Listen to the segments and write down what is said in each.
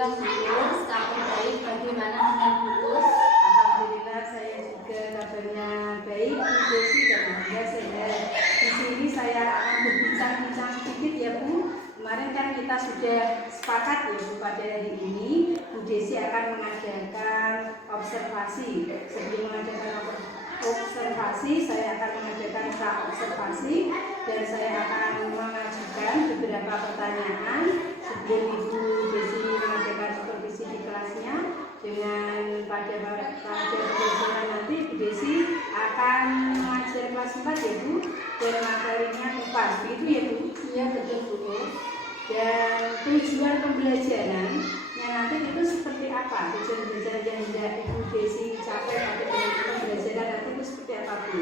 Alhamdulillah Gus, kabar baik. Bagaimana dengan Gus? Alhamdulillah saya juga kabarnya baik, Bu Desi dan juga sehat. Di sini saya akan berbincang-bincang sedikit ya Bu. Kemarin kan kita sudah sepakat ya Bu, pada hari ini Bu Desi akan mengadakan observasi. Sebelum mengadakan observasi, saya akan mengadakan pra-observasi dan saya akan mengajukan beberapa pertanyaan sebelum Ibu Desi mengadakan supervisi di kelasnya. Dengan pada pembelajaran nanti Bu Desi akan mengajar kelas 4 ya Bu, dan materinya UPAS, begitu ya Bu? Iya betul Bu. Dan tujuan pembelajaran nanti itu seperti apa? Tujuan pembelajaran yang hendak Ibu Desi capai pada pembelajaran nanti itu seperti apa Bu?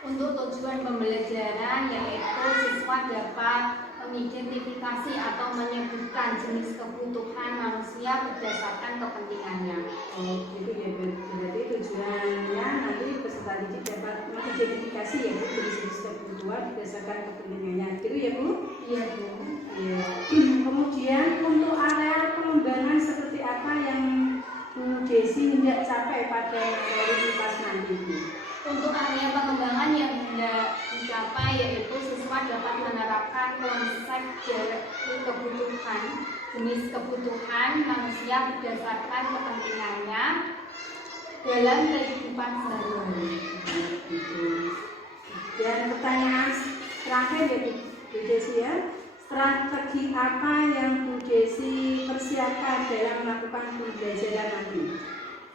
Untuk tujuan pembelajaran yaitu siswa dapat mengidentifikasi atau menyebutkan jenis kebutuhan manusia berdasarkan kepentingannya. Oh, gitu ya Bu. Berarti tujuannya nanti peserta didik dapat mengidentifikasi ya Bu jenis kebutuhan berdasarkan kepentingannya. Gitu ya Bu? Iya Bu. Ya. Kemudian untuk area pengembangan seperti apa yang Bu Desi hendak capai pada materi IPAS nanti Bu? Untuk area pengembangan yang hendak dicapai yaitu siswa dapat menerapkan konsep kebutuhan, jenis kebutuhan manusia berdasarkan kepentingannya dalam kehidupan sehari-hari. Dan pertanyaan terakhir ya Bu Desi ya, strategi apa yang Bu Desi persiapkan dalam melakukan pembelajaran nanti?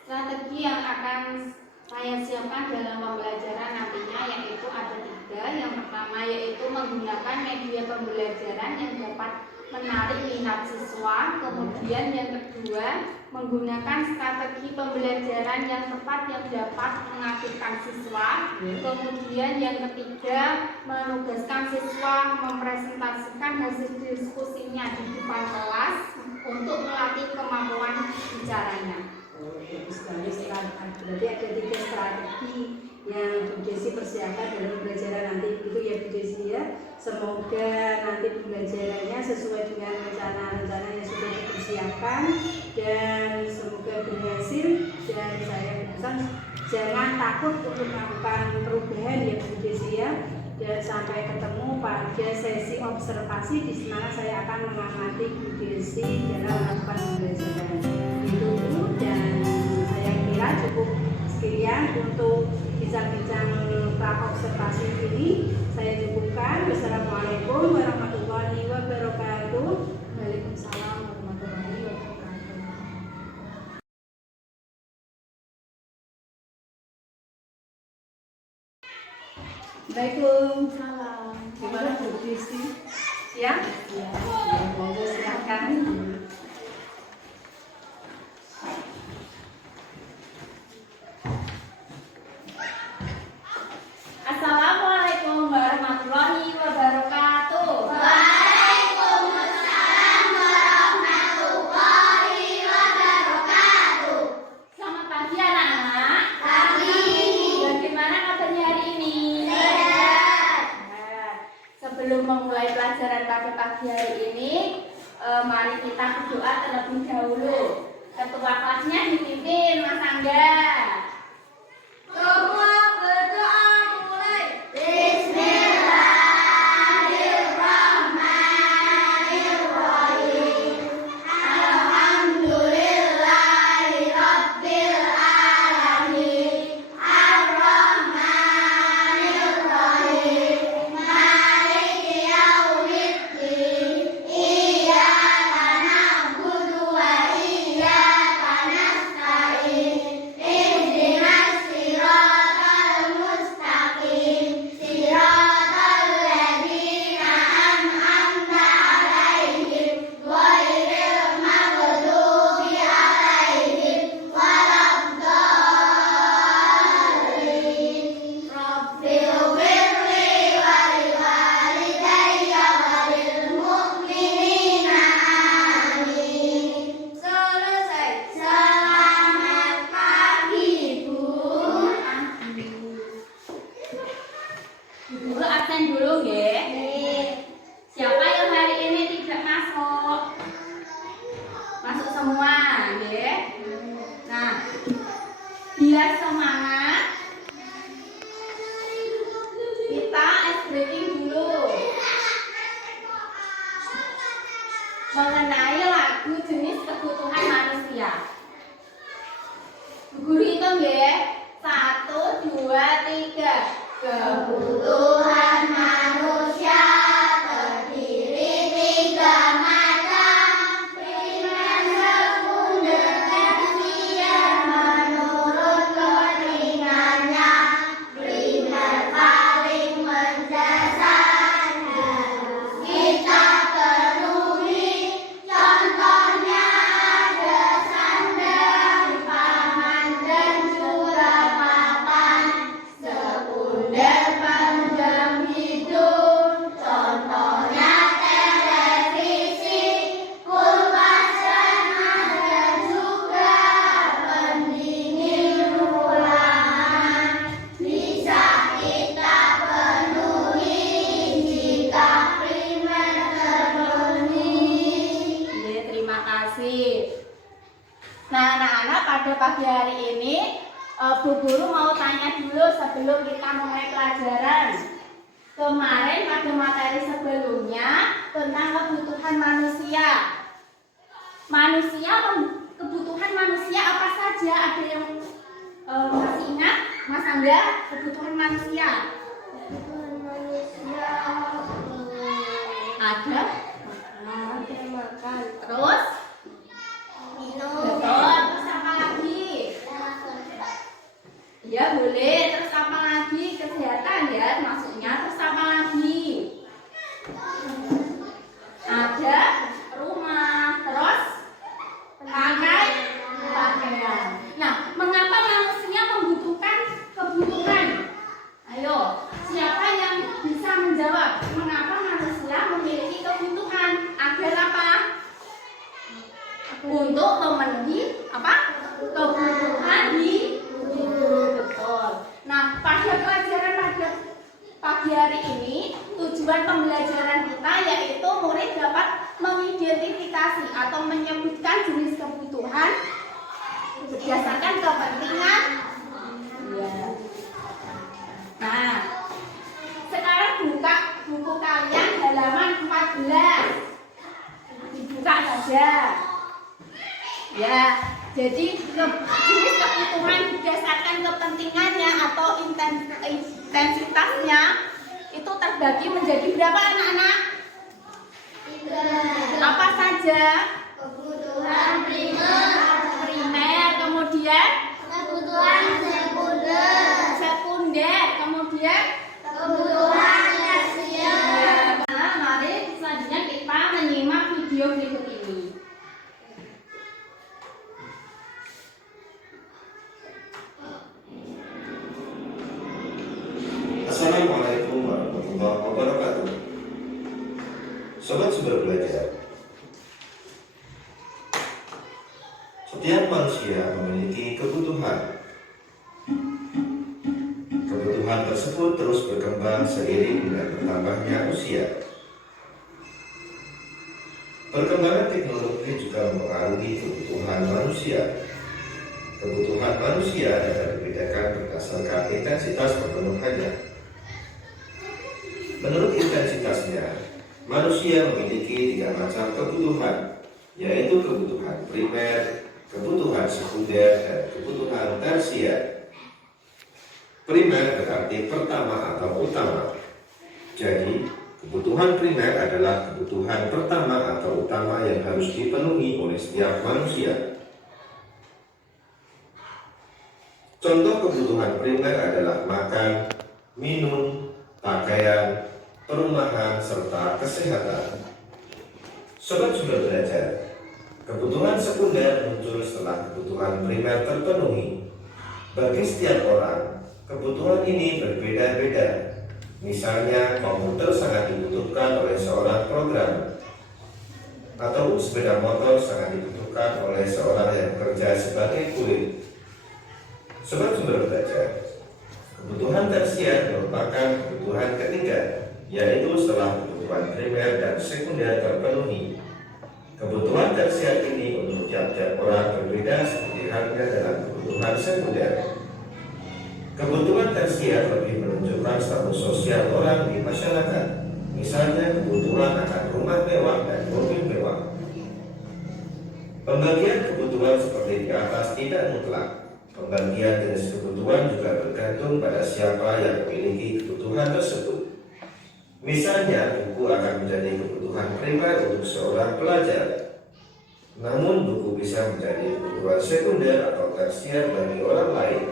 Strategi yang akan saya siapkan dalam pembelajaran nantinya yaitu ada 3. Yang pertama yaitu menggunakan media pembelajaran yang dapat menarik minat siswa. Kemudian yang kedua menggunakan strategi pembelajaran yang tepat yang dapat mengaktifkan siswa. Kemudian yang ketiga menugaskan siswa mempresentasikan hasil diskusinya di depan kelas untuk melatih kemampuan bicaranya. Bagus sekali, berarti ada 3 strategi yang Bu Desi persiapkan dalam pembelajaran nanti itu ya Bu Desi ya. Semoga nanti pembelajarannya sesuai dengan rencana-rencana yang sudah dipersiapkan dan semoga berhasil. Dan saya pesan jangan takut untuk melakukan perubahan ya Bu Desi ya. Dan sampai ketemu pada sesi observasi di mana saya akan mengamati Bu Desi dalam melakukan pembelajaran. Itu Bu, dan saya kira cukup sekian untuk bincang-bincang pra-observasi ini. Saya cukupkan. Wassalamualaikum warahmatullahi wabarakatuh. Waalaikumsalam warahmatullahi wabarakatuh. Waalaikumsalam. Gimana Bu Desi? Ya? Ya. Monggo silakan. Assalamualaikum warahmatullahi wabarakatuh. Waalaikumsalam warahmatullahi wabarakatuh. Selamat pagi anak-anak. Pagi. Bagaimana kabarnya hari ini? Sehat. Nah, sebelum memulai pelajaran pada pagi hari ini, mari kita berdoa terlebih dahulu. Ketua kelasnya dipimpin Mas Angga. Semua berdoa mulai. Bismillahirrahmanirrahim. Alhamdulillahirabbil alamin. Ar-Rahmanir-Rahim. Maliki yaumiddin. Iyyaka na'budu wa iyyaka nasta'in. semangat. Kita ice breaking dulu mengenai lagu jenis kebutuhan manusia. Guru hitung ya. 1, 2, 3. Kebutuhan manusia terdiri 3 macam: primer, sekunder, tersier menurut kepentingannya. Primer paling mendasar harus kita penuhi. Contohnya ada sandang, pangan, dan juga papan. Sekunder penunjang hidup, contohnya televisi, kulkas, dan ada juga pendingin ruangan. Bisa kita penuhi jika primer terpenuhi. Ya, terima kasih. Nah, anak-anak, pada pagi hari ini Bu Guru mau tanya dulu sebelum kita mulai pelajaran. Kemarin pada materi sebelumnya tentang kebutuhan manusia. Kebutuhan manusia apa saja? Ada yang masih ingat? Mas Angga, kebutuhan manusia. Kebutuhan manusia Ada. makan, Terus? minum, Betul. Terus apa lagi? Ya boleh. Terus apa lagi? Kesehatan ya maksudnya. Terus apa lagi? Ada rumah. Terus pakaian. Nah, mengapa manusia membutuhkan kebutuhan? Ayo, siapa yang bisa menjawab? Mengapa manusia memiliki kebutuhan? Agar apa? Untuk memenuhi apa? Kebutuhan hidup. Betul. Nah, pada pelajaran pada pagi hari ini, tujuan pembelajaran kita yaitu murid dapat mengidentifikasi atau menyebutkan jenis kebutuhan berdasarkan kepentingan. Ya. Nah, sekarang buka buku kalian halaman 14. Dibuka saja. Ya, jadi jenis kebutuhan berdasarkan kepentingannya atau intensitasnya itu terbagi menjadi berapa anak-anak? 3. Apa saja? Kebutuhan primer, Primer, kemudian kebutuhan sekunder, kemudian kebutuhan tersier. Nah, mari selanjutnya kita menyimak video berikut ini. Assalamualaikum warahmatullahi wabarakatuh. Sobat Sumber Belajar, setiap manusia memiliki kebutuhan. Kebutuhan tersebut terus berkembang seiring dengan bertambahnya usia. Perkembangan teknologi juga mempengaruhi kebutuhan manusia. Kebutuhan manusia dapat dibedakan berdasarkan intensitas pemenuhannya. Menurut intensitasnya, manusia memiliki 3 macam kebutuhan, yaitu kebutuhan primer, kebutuhan sekunder, dan kebutuhan tersier. Primer berarti pertama atau utama. Jadi, kebutuhan primer adalah kebutuhan pertama atau utama yang harus dipenuhi oleh setiap manusia. Contoh kebutuhan primer adalah makan, minum, pakaian, perumahan, serta kesehatan. Sobat sudah belajar, kebutuhan sekunder muncul setelah kebutuhan primer terpenuhi. Bagi setiap orang, kebutuhan ini berbeda-beda. Misalnya, komputer sangat dibutuhkan oleh seorang program, atau sepeda motor sangat dibutuhkan oleh seorang yang bekerja sebagai kurir. Sobat Sumber Belajar, kebutuhan tersier merupakan kebutuhan ketiga, yaitu setelah kebutuhan primer dan sekunder terpenuhi. Kebutuhan tersier ini untuk tiap-tiap orang berbeda seperti halnya dalam kebutuhan sekunder. Kebutuhan tersier lebih menunjukkan status sosial orang di masyarakat, misalnya kebutuhan akan rumah mewah dan mobil mewah. Pembagian kebutuhan seperti di atas tidak mutlak. Pembagian jenis kebutuhan juga bergantung pada siapa yang memiliki kebutuhan tersebut. Misalnya, buku akan menjadi kebutuhan primer untuk seorang pelajar. Namun, buku bisa menjadi kebutuhan sekunder atau tersier bagi orang lain.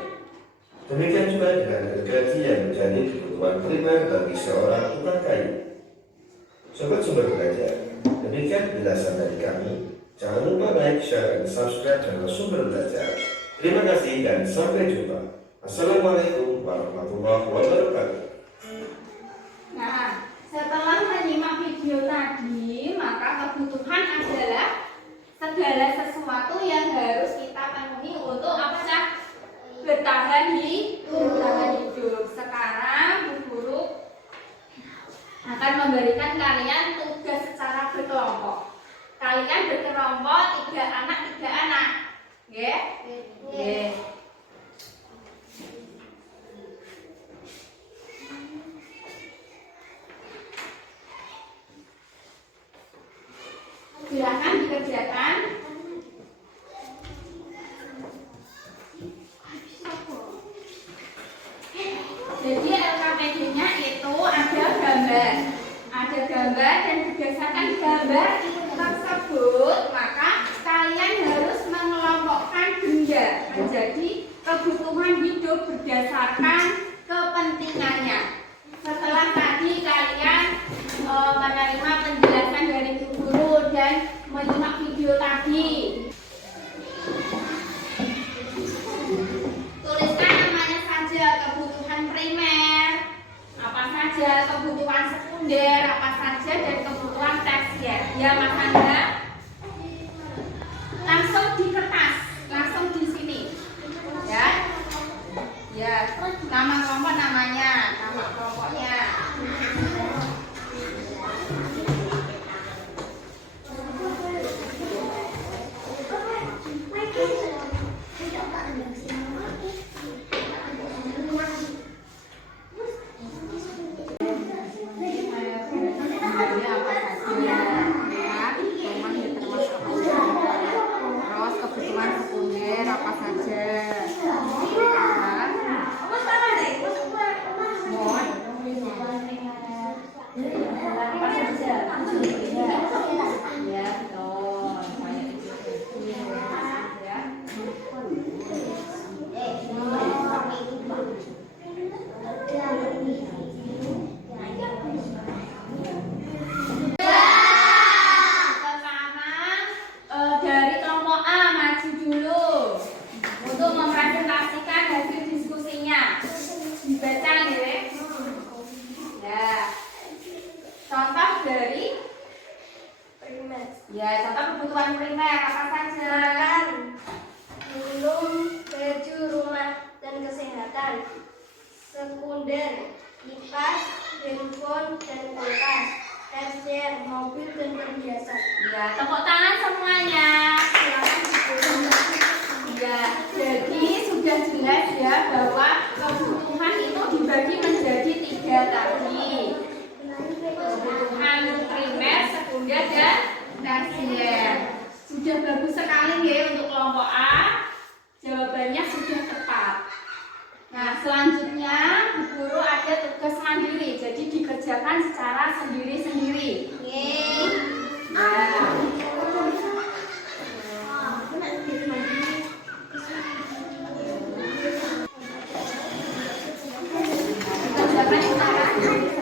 Demikian juga dengan gergaji yang menjadi kebutuhan primer bagi seorang tukang kayu. Sobat Sumber Belajar, demikian penjelasan dari kami. Jangan lupa like, share, dan subscribe channel Sumber Belajar. Terima kasih dan sampai jumpa. Assalamualaikum warahmatullahi wabarakatuh. Nah, setelah menyimak video tadi, maka kebutuhan adalah segala sesuatu yang harus kita penuhi untuk apa sih? Bertahan hidup. Sekarang Bu Guru akan memberikan kalian tugas secara berkelompok. Kalian berkelompok 3 anak. Nggih? Nggih. Silakan dikerjakan. Jadi LKPD-nya itu ada gambar dan berdasarkan gambar tersebut maka kalian harus mengelompokkan benda menjadi kebutuhan hidup berdasarkan kepentingannya. Setelah tadi kalian menerima penjelasan dari Bu Guru dan menyimak video tadi, tuliskan namanya saja, kebutuhan primer apa saja, kebutuhan sekunder apa saja, dan kebutuhan tersier. Ya Mas Anda, langsung di kertas, langsung di sini ya. Ya, nama kelompok namanya, nama kelompoknya. Terus kebutuhan sekunder apa saja. Dari kelompok A maju dulu untuk mempresentasikan hasil diskusinya. Dibaca nih. Ya. Contoh dari Primer. ya, contoh kebutuhan primer apa saja? Makan, minum, baju, rumah, dan kesehatan. Sekunder, kipas, handphone, dan kulkas. Tersier, mobil, dan perhiasan. Ya, tepuk tangan semuanya. Silakan ditulis. Ya, jadi sudah jelas ya bahwa kebutuhan itu dibagi menjadi 3 tadi. Kebutuhan primer, sekunder, dan tersier. Sudah bagus sekali ya untuk kelompok A. Jawabannya sudah tepat. Nah, selanjutnya Bu Guru ada tugas mandiri, jadi dikerjakan secara sendiri-sendiri. Nah, dikerjakan secara sendiri-sendiri.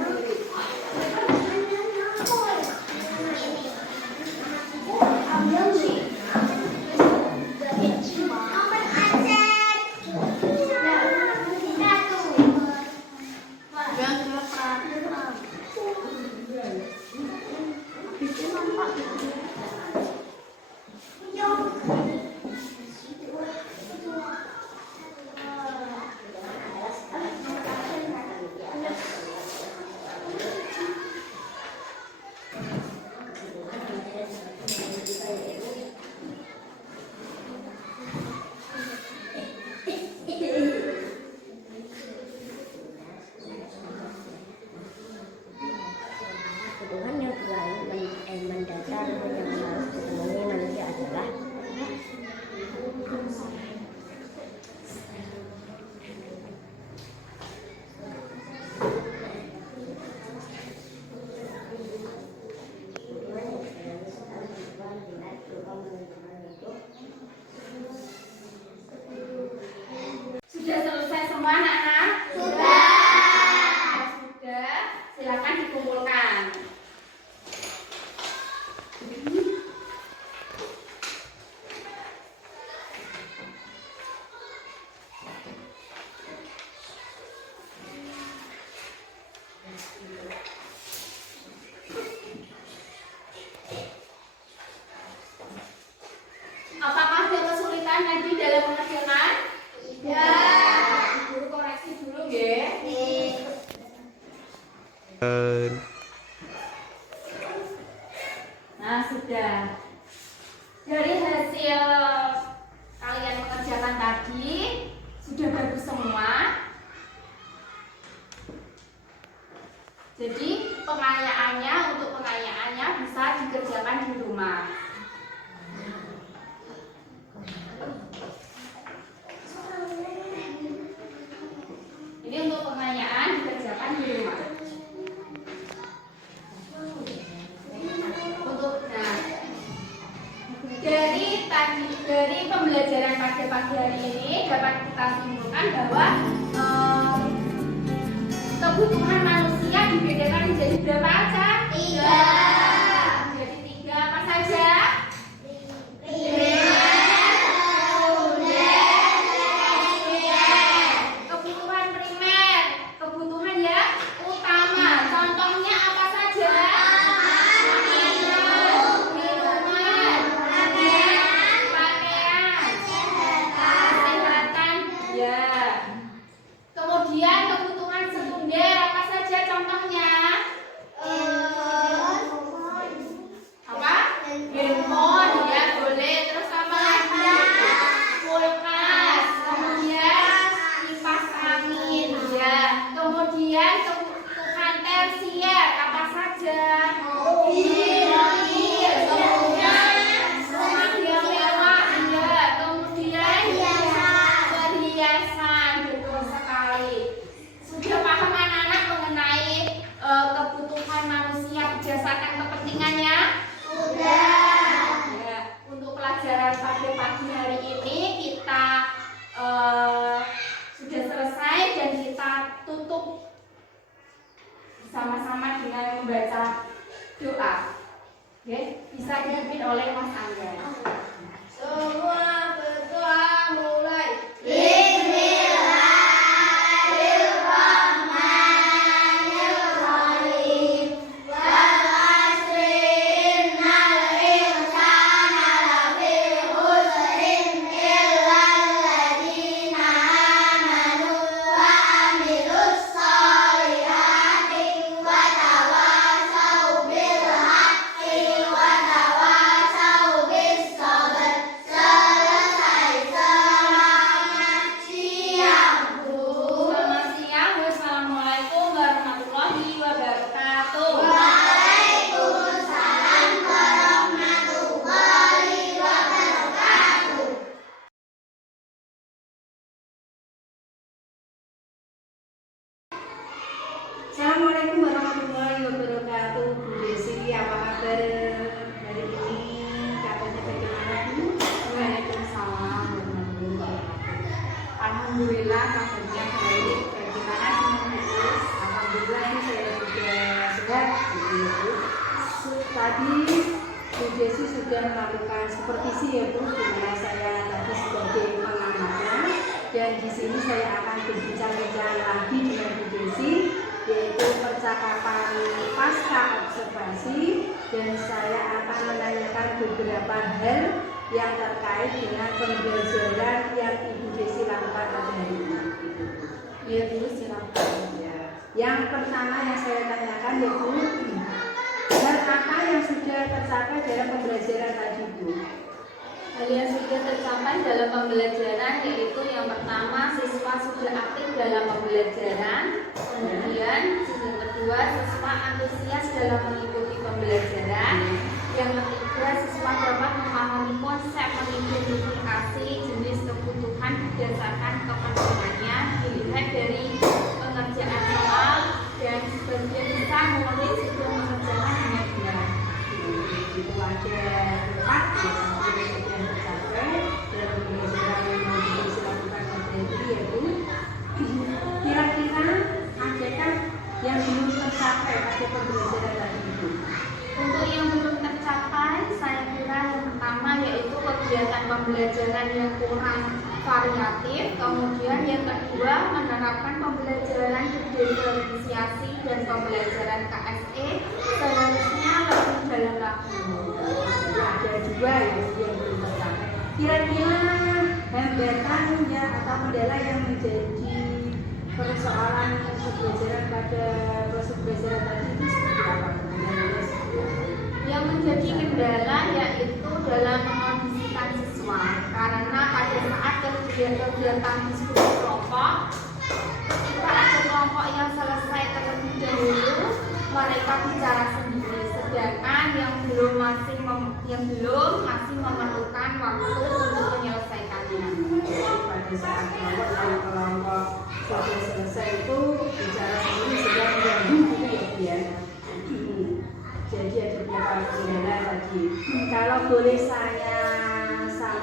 untuk pembelajaran itu. Sudah selesai semua anak-anak? Sudah. Silakan dikumpulkan. Apakah ada kesulitan tadi dalam mengerjakan? Guru koreksi dulu ya. Nah, sudah. Dari hasil kalian mengerjakan tadi sudah bagus semua. Jadi untuk pengayaannya bisa dikerjakan di rumah. Ini untuk pengayaan dikerjakan di rumah. Dari pembelajaran pada pagi hari ini dapat kita simpulkan bahwa kebutuhan manusia dibedakan menjadi berapa aja? 3. Jadi 3 apa saja? Kebutuhan primer, kebutuhan yang utama. Contohnya apa saja? Kemudian kebutuhan sekunder apa saja contohnya? Apa? Handphone ya boleh. Terus apa lagi? Kulkas. Kemudian kipas angin ya. Kemudian kebutuhan tersier apa saja? Mobil. Kemudian rumah yang mewah ya. Kemudian perhiasan. Betul sekali. Sudah paham anak-anak mengenai kebutuhan manusia berdasarkan kepentingannya? Sudah. Ya, untuk pelajaran pada pagi hari ini kita sudah selesai dan kita tutup bersama-sama dengan membaca doa. Oke, bisa dipimpin oleh Mas Angga. Semua berdoa mulai. Selamat siang. Wassalamualaikum warahmatullahi wabarakatuh. Assalamualaikum warahmatullahi wabarakatuh. Bu Desi, apa kabar hari ini? Kabarnya bagaimana Bu? Waalaikumsalam warahmatullahi wabarakatuh. Alhamdulillah kabarnya baik. Bagaimana semua Bu? Alhamdulillah ini saya juga sehat. Bu. Tadi Bu Desi sudah melakukan supervisi ya Bu, di mana saya tadi sebagai pengamatnya, dan di sini saya akan berbincang-bincang lagi dengan Bu Desi, yaitu percakapan pasca observasi, dan saya akan menanyakan beberapa hal yang terkait dengan pembelajaran yang Ibu Desi lakukan pada hari ini. Ya Bu, silakan. Yang pertama yang saya tanyakan ya Bu, hal apa yang sudah tercapai dalam pembelajaran tadi Bu? Hal yang sudah tercapai dalam pembelajaran yaitu yang pertama siswa sudah aktif dalam pembelajaran, kemudian yang kedua siswa antusias dalam mengikuti pembelajaran, yang ketiga siswa dapat memahami konsep mengidentifikasi jenis kebutuhan berdasarkan kepentingannya dilihat dari pengerjaan soal, dan sebagian besar murid sudah mengerjakan dengan benar. Itu ada 4 ya. kegiatan pembelajaran yang kurang variatif. Kemudian yang kedua, menerapkan pembelajaran diferensiasi dan pembelajaran KSE seharusnya lebih dalam lagi. Jadi ada dua yang belum tercapai. Kira-kira hambatan ya atau kendala yang menjadi persoalan pembelajaran pada proses pembelajaran tadi itu seperti apa? Kendalanya seperti apa? Yang menjadi kendala yaitu dalam mengondisikan siswa, karena pada saat kegiatan diskusi kelompok, kita ada kelompok yang selesai terlebih dahulu, mereka bicara sendiri, sedangkan yang belum masih memerlukan waktu untuk menyelesaikannya. Jadi pada saat kelompok sudah selesai itu bicara sendiri sudah mengganggu gitu ya Bu ya. Jadi ada beberapa kendala tadi. Kalau boleh saya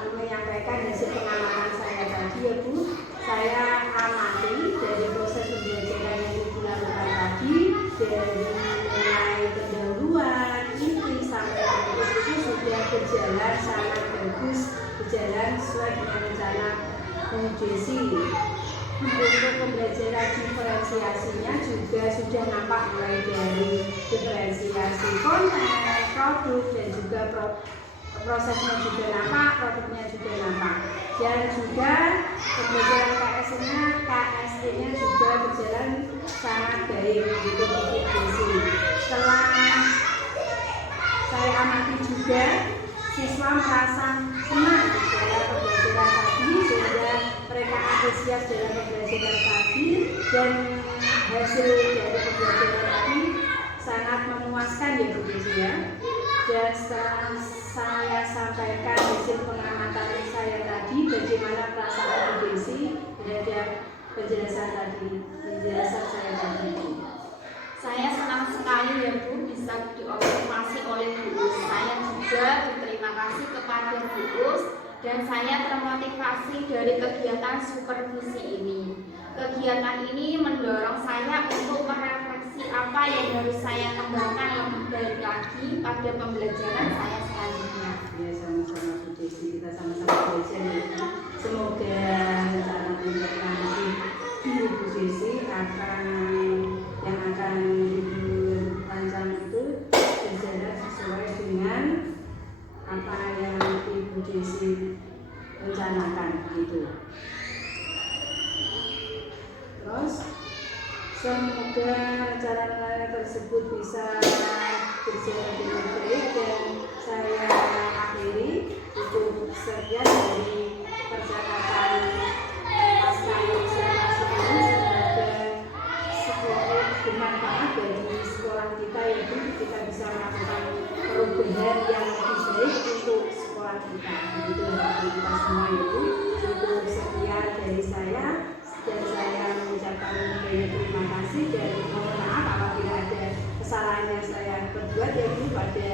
menyampaikan hasil pengamatan saya tadi ya Bu, saya amati dari proses pembelajaran yang Ibu lakukan tadi, dari mulai pendahuluan inti sampai penutup itu sudah berjalan sangat bagus, berjalan sesuai dengan rencana Bu Desi. Untuk pembelajaran diferensiasinya juga sudah nampak mulai dari diferensiasi konten, produk, dan juga prosesnya juga nampak, produknya juga nampak. Dan juga pembelajaran KSE-nya juga berjalan sangat baik gitu Bu Desi. Setelah saya amati juga, siswa merasa senang dalam pembelajaran tadi, sehingga mereka antusias dalam pembelajaran tadi, dan hasil dari pembelajaran tadi sangat memuaskan ya Bu Desi ya. Dan setelah saya sampaikan hasil pengamatan saya tadi, bagaimana perasaan Bu Desi terhadap penjelasan saya tadi? Saya senang sekali ya Bu bisa diobservasi oleh Bu. Saya juga berterima kasih kepada Bu dan saya termotivasi dari kegiatan supervisi ini. Kegiatan ini mendorong saya untuk merefleksi apa yang harus saya kembangkan lebih baik lagi pada pembelajaran saya selanjutnya. Ya, sama-sama Bu Desi, kita sama-sama belajar ya. Semoga rencana tindak lanjut Bu Desi yang akan Ibu rancang itu berjalan sesuai dengan apa yang Ibu Desi rencanakan gitu. Terus semoga rencana tersebut bisa berjalan dengan baik, dan saya akhiri untuk sekian dari percakapan pasca observasi ini. Semoga bermanfaat bagi sekolah kita, yaitu kita bisa melakukan perubahan yang lebih baik untuk sekolah kita. Itu harapan kita semua itu. Cukup sekian dari saya, dan saya mengucapkan banyak terima kasih dan mohon maaf apabila ada kesalahan yang saya perbuat ya Bu pada